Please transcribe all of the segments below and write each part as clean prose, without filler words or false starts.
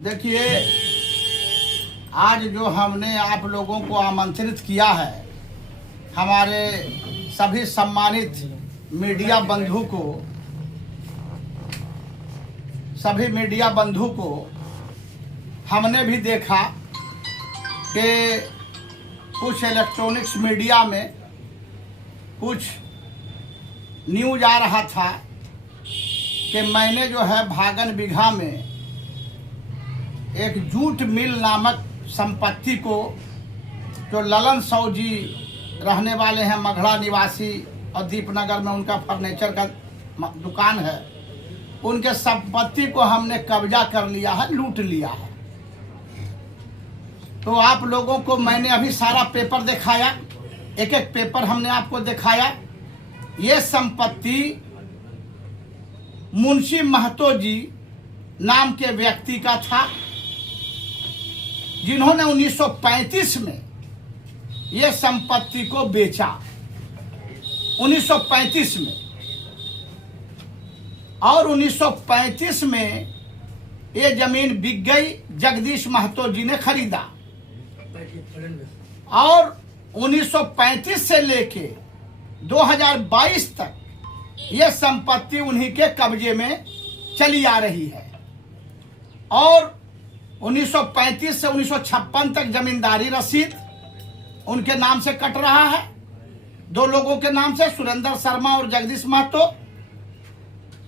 देखिए, आज जो हमने आप लोगों को आमंत्रित किया है, हमारे सभी सम्मानित मीडिया बंधु को हमने भी देखा कि कुछ इलेक्ट्रॉनिक्स मीडिया में कुछ न्यूज आ रहा था कि मैंने जो है भागन बिघा में एक जूट मिल नामक संपत्ति को, जो ललन साव जी रहने वाले हैं, मगड़ा निवासी और दीपनगर में उनका फर्नीचर का दुकान है, उनके संपत्ति को हमने कब्जा कर लिया है, लूट लिया है। तो आप लोगों को मैंने अभी सारा पेपर दिखाया, एक एक पेपर हमने आपको दिखाया। ये संपत्ति मुंशी महतो जी नाम के व्यक्ति का था, जिन्होंने 1935 में ये संपत्ति को बेचा। 1935 में, और 1935 में ये जमीन बिक गई, जगदीश महतो जी ने खरीदा, और 1935 से लेके 2022 तक ये संपत्ति उन्हीं के कब्जे में चली आ रही है। और 1935 से 1956 तक जमींदारी रसीद उनके नाम से कट रहा है, दो लोगों के नाम से, सुरेंद्र शर्मा और जगदीश महतो।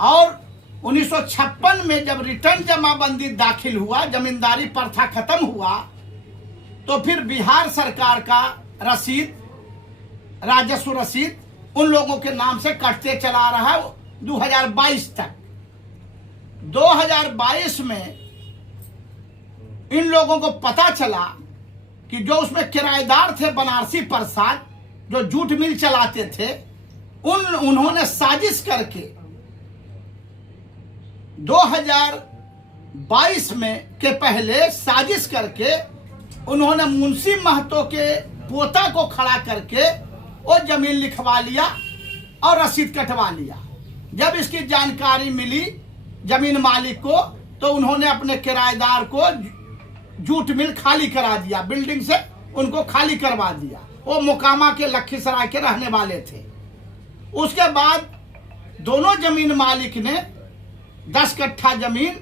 और 1956 में जब रिटर्न जमाबंदी दाखिल हुआ, जमींदारी प्रथा खत्म हुआ, तो फिर बिहार सरकार का रसीद, राजस्व रसीद उन लोगों के नाम से कटते चला रहा है 2022 तक। 2022 में इन लोगों को पता चला कि जो उसमें किराएदार थे बनारसी प्रसाद, जो जूट मिल चलाते थे, उन्होंने साजिश करके 2022 में के पहले साजिश करके उन्होंने मुंशी महतो के पोता को खड़ा करके वो जमीन लिखवा लिया और रसीद कटवा लिया। जब इसकी जानकारी मिली जमीन मालिक को, तो उन्होंने अपने किराएदार को जूट मिल खाली करा दिया, बिल्डिंग से उनको खाली करवा दिया। वो मोकामा के लखीसराय के रहने वाले थे। उसके बाद दोनों जमीन मालिक ने 10 कट्ठा जमीन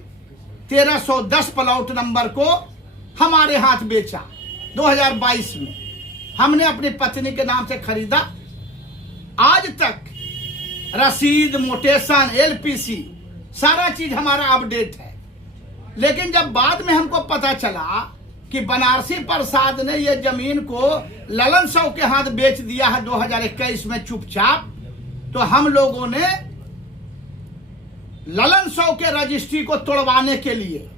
1310 प्लॉट नंबर को हमारे हाथ बेचा। 2022 में हमने अपनी पत्नी के नाम से खरीदा। आज तक रसीद, मोटेशन, एलपीसी सारा चीज हमारा अपडेट है। लेकिन जब बाद में हमको पता चला कि बनारसी प्रसाद ने ये जमीन को ललन साव के हाथ बेच दिया है 2021 में चुपचाप, तो हम लोगों ने ललन साव के रजिस्ट्री को तोड़वाने के लिए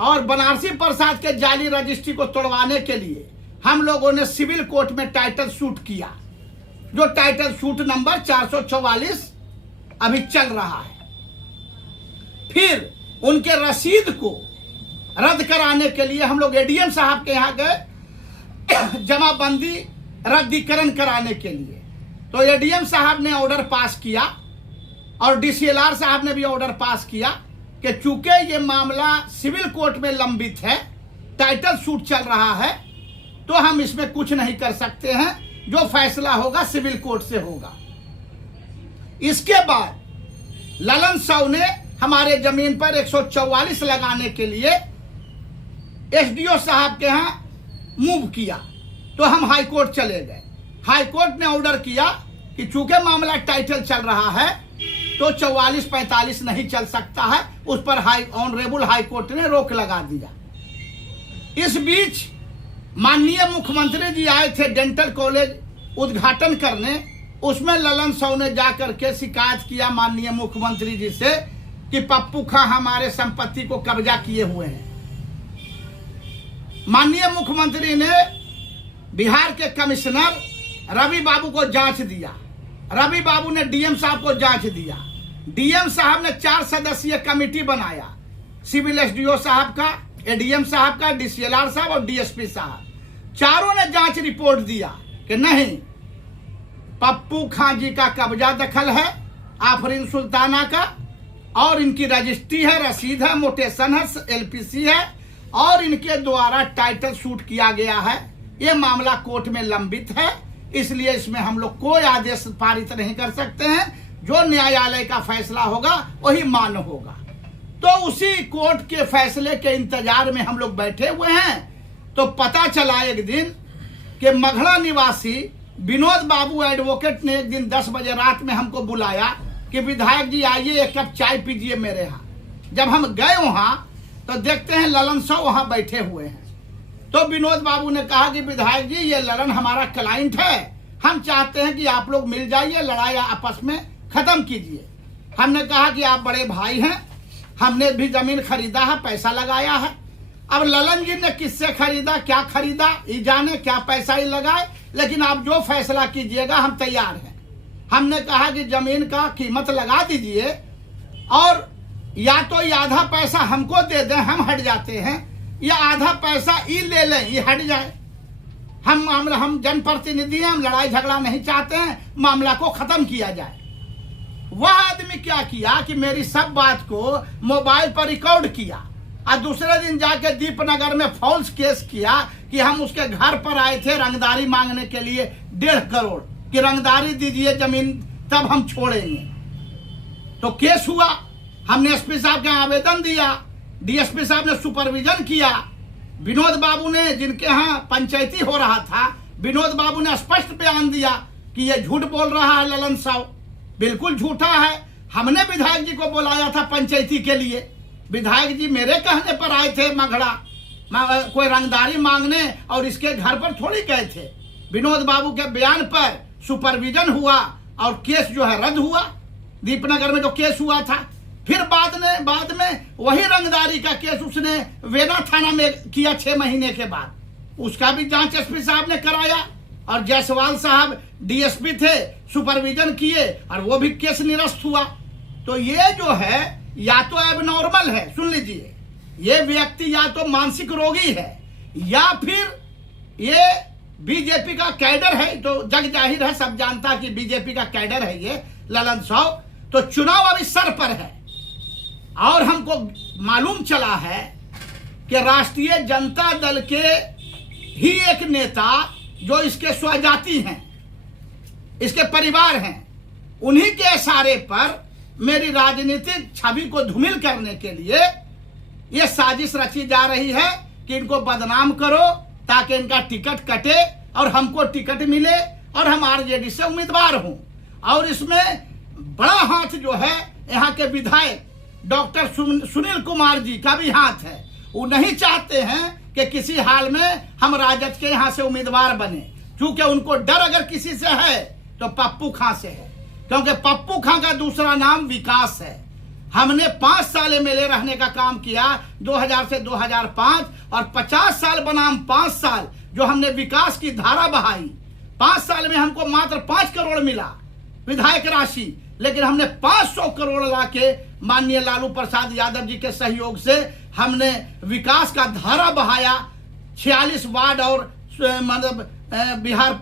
और बनारसी प्रसाद के जाली रजिस्ट्री को तोड़वाने के लिए हम लोगों ने सिविल कोर्ट में टाइटल सूट किया, जो टाइटल सूट नंबर 444 अभी चल रहा है। फिर उनके रसीद को रद्द कराने के लिए हम लोग एडीएम साहब के यहाँ गए, जमाबंदी रद्दीकरण कराने के लिए। तो एडीएम साहब ने ऑर्डर पास किया और डीसीएलआर साहब ने भी ऑर्डर पास किया कि चूंकि ये मामला सिविल कोर्ट में लंबित है, टाइटल सूट चल रहा है, तो हम इसमें कुछ नहीं कर सकते हैं, जो फैसला होगा सिविल कोर्ट से होगा। इसके बाद ललन साव ने हमारे जमीन पर 144 लगाने के लिए एसडीओ साहब के यहाँ मूव किया, तो हम हाई कोर्ट चले गए। हाई कोर्ट ने ऑर्डर किया कि चूंकि मामला टाइटल चल रहा है, तो 44-45 नहीं चल सकता है। उस पर ऑनरेबल हाई कोर्ट ने रोक लगा दिया। इस बीच माननीय मुख्यमंत्री जी आए थे डेंटल कॉलेज उद्घाटन करने। उसमें ललन साव ने जाकर के शिकायत किया माननीय मुख्यमंत्री जी से कि पप्पू खां हमारे संपत्ति को कब्जा किए हुए हैं। माननीय मुख्यमंत्री ने बिहार के कमिश्नर रवि बाबू को जांच दिया, रवि बाबू ने डीएम साहब को जांच दिया। डीएम साहब ने 4 सदस्यीय कमेटी बनाया, सिविल एसडीओ साहब का, एडीएम साहब का, डीसीएलआर साहब और डीएसपी साहब, चारों ने जांच रिपोर्ट दिया कि नहीं, पप्पू खां जी का कब्जा दखल है आफरीन सुल्ताना का, और इनकी रजिस्ट्री है, रसीद है, मोटेशन है, एलपीसी है, और इनके द्वारा टाइटल शूट किया गया है। ये मामला कोर्ट में लंबित है, इसलिए इसमें हम लोग कोई आदेश पारित नहीं कर सकते हैं। जो न्यायालय का फैसला होगा वही मान्य होगा। तो उसी कोर्ट के फैसले के इंतजार में हम लोग बैठे हुए हैं। तो पता चला एक दिन कि मघड़ा निवासी विनोद बाबू एडवोकेट ने एक दिन 10 बजे रात में हमको बुलाया कि विधायक जी आइए, एक कप चाय पीजिए मेरे यहाँ। जब हम गए वहां तो देखते हैं ललन साहब वहां बैठे हुए हैं। तो विनोद बाबू ने कहा कि विधायक जी, ये ललन हमारा क्लाइंट है, हम चाहते हैं कि आप लोग मिल जाइए, लड़ाई आपस में खत्म कीजिए। हमने कहा कि आप बड़े भाई हैं, हमने भी जमीन खरीदा है, पैसा लगाया है। अब ललन जी ने किससे खरीदा, क्या खरीदा, ये जाने, क्या पैसा ही लगाए, लेकिन आप जो फैसला कीजिएगा हम तैयार हैं। हमने कहा कि जमीन का कीमत लगा दीजिए और या तो ये आधा पैसा हमको दे दें, हम हट जाते हैं, या आधा पैसा ये ले लें, ये हट जाए। हम जनप्रतिनिधि हैं, हम लड़ाई झगड़ा नहीं चाहते हैं, मामला को खत्म किया जाए। वह आदमी क्या किया कि मेरी सब बात को मोबाइल पर रिकॉर्ड किया और दूसरे दिन जाके दीपनगर में फॉल्स केस किया कि हम उसके घर पर आए थे रंगदारी मांगने के लिए 1.5 करोड़ की रंगदारी दीजिए जमीन, तब हम छोड़ेंगे। तो केस हुआ, हमने एसपी साहब के आवेदन दिया, डीएसपी साहब ने सुपरविजन किया। विनोद बाबू ने, जिनके यहाँ पंचायती हो रहा था, विनोद बाबू ने स्पष्ट बयान दिया कि ये झूठ बोल रहा है ललन साहब, बिल्कुल झूठा है। हमने विधायक जी को बुलाया था पंचायती के लिए, विधायक जी मेरे कहने पर आए थे मघड़ा कोई रंगदारी मांगने, और इसके घर पर थोड़ी गए थे। विनोद बाबू के बयान पर सुपरविजन हुआ और केस जो है रद्द हुआ, दीपनगर में जो केस हुआ था। फिर बाद में वही रंगदारी का केस उसने वेना थाना में किया 6 महीने के बाद, उसका भी जांच एसपी साहब ने कराया और जायसवाल साहब डीएसपी थे, सुपरविजन किए और वो भी केस निरस्त हुआ। तो ये जो है या तो एबनॉर्मल है, सुन लीजिए, ये व्यक्ति या तो मानसिक रोगी है या फिर ये बीजेपी का कैडर है। तो जग जाहिर है, सब जानता कि बीजेपी का कैडर है ये ललन साहब। तो चुनाव अभी सर पर है और हमको मालूम चला है कि राष्ट्रीय जनता दल के ही एक नेता जो इसके स्वजाति हैं, इसके परिवार हैं, उन्हीं के इशारे पर मेरी राजनीतिक छवि को धूमिल करने के लिए यह साजिश रची जा रही है कि इनको बदनाम करो ताकि इनका टिकट कटे और हमको टिकट मिले और हम आरजेडी से उम्मीदवार हों। और इसमें बड़ा हाथ जो है यहाँ के विधायक डॉक्टर सुनील कुमार जी का भी हाथ है। वो नहीं चाहते हैं कि किसी हाल में हम राजद के यहाँ से उम्मीदवार बने, क्योंकि उनको डर अगर किसी से है तो पप्पू खां से है, क्योंकि पप्पू खां का दूसरा नाम विकास है। हमने 5 साल एमएलए रहने का काम किया 2000 से 2005 और 50 साल बनाम 5 साल जो हमने विकास की धारा बहाई। 5 साल में हमको मात्र 5 करोड़ मिला विधायक राशि, लेकिन हमने 500 करोड़ लाके माननीय लालू प्रसाद यादव जी के सहयोग से हमने विकास का धारा बहाया 46 वार्ड और मतलब बिहार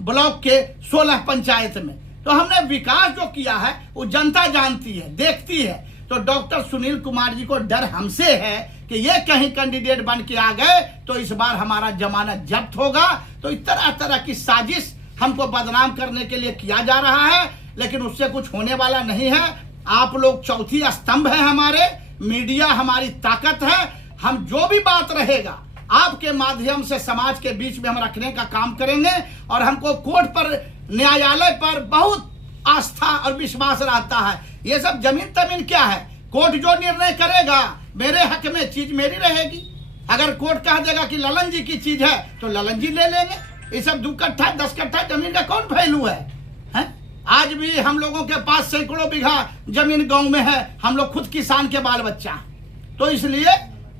ब्लॉक के 16 पंचायत में। तो हमने विकास जो किया है वो जनता जानती है, देखती है। तो डॉक्टर सुनील कुमार जी को डर हमसे है कि ये कहीं कैंडिडेट बन के आ गए तो इस बार हमारा जमानत जब्त होगा। तो इस तरह की साजिश हमको बदनाम करने के लिए किया जा रहा है, लेकिन उससे कुछ होने वाला नहीं है। आप लोग चौथी स्तंभ है हमारे, मीडिया हमारी ताकत है। हम जो भी बात रहेगा आपके माध्यम से समाज के बीच में हम रखने का काम करेंगे और हमको कोर्ट पर, न्यायालय पर बहुत आस्था और विश्वास रहता है। ये सब जमीन तमीन क्या है, कोर्ट जो निर्णय करेगा मेरे हक में चीज मेरी रहेगी। अगर कोर्ट कह देगा कि ललन जी की चीज है तो ललन जी ले लेंगे। ये सब 2 कट्ठा 10 कट्ठा जमीन का कौन वैल्यू है? आज भी हम लोगों के पास सैकड़ों बीघा जमीन गांव में है, हम लोग खुद किसान के बाल बच्चा। तो इसलिए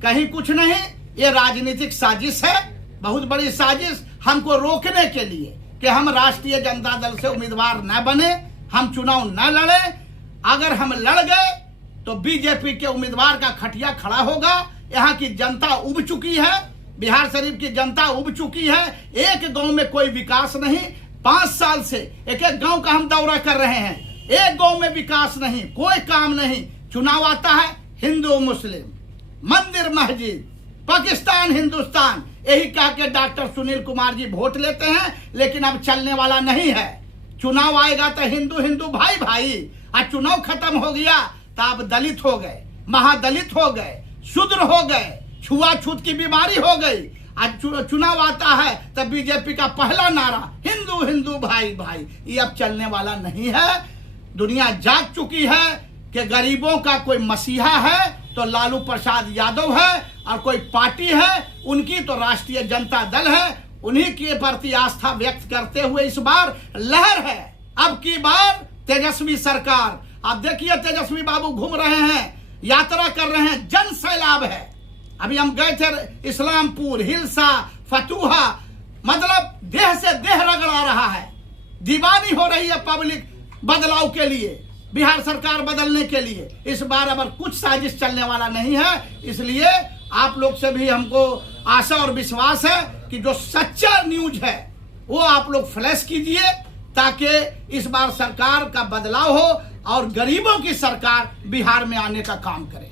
कहीं कुछ नहीं, ये राजनीतिक साजिश है, बहुत बड़ी साजिश हमको रोकने के लिए कि हम राष्ट्रीय जनता दल से उम्मीदवार न बने, हम चुनाव न लड़े। अगर हम लड़ गए तो बीजेपी के उम्मीदवार का खटिया खड़ा होगा। यहाँ की जनता उब चुकी है, बिहार शरीफ की जनता उब चुकी है। एक गांव में कोई विकास नहीं, 5 साल से एक गांव का हम दौरा कर रहे हैं, एक गांव में विकास नहीं, कोई काम नहीं। चुनाव आता है, हिंदू मुस्लिम, मंदिर मस्जिद, पाकिस्तान हिंदुस्तान यही कह के डॉक्टर सुनील कुमार जी वोट लेते हैं, लेकिन अब चलने वाला नहीं है। चुनाव आएगा तो हिंदू हिंदू भाई भाई, आज चुनाव खत्म हो गया तो आप दलित हो गए, महादलित हो गए, शूद्र हो गए, छुआछूत की बीमारी हो गई। आज चुनाव आता है तब बीजेपी का पहला नारा हिंदू हिंदू भाई भाई, ये अब चलने वाला नहीं है। दुनिया जाग चुकी है कि गरीबों का कोई मसीहा है तो लालू प्रसाद यादव है, और कोई पार्टी है उनकी तो राष्ट्रीय जनता दल है। उन्हीं के प्रति आस्था व्यक्त करते हुए इस बार लहर है। अब की बार तेजस्वी सरकार, आप देखिए तेजस्वी बाबू घूम रहे हैं, यात्रा कर रहे हैं, जन सैलाब है। अभी हम गए थे इस्लामपुर, हिलसा, फतुहा, मतलब देह से देह रगड़ा रहा है। दीवानी हो रही है पब्लिक बदलाव के लिए, बिहार सरकार बदलने के लिए। इस बार अब कुछ साजिश चलने वाला नहीं है। इसलिए आप लोग से भी हमको आशा और विश्वास है कि जो सच्चा न्यूज है वो आप लोग फ्लैश कीजिए, ताकि इस बार सरकार का बदलाव हो और गरीबों की सरकार बिहार में आने का काम करे।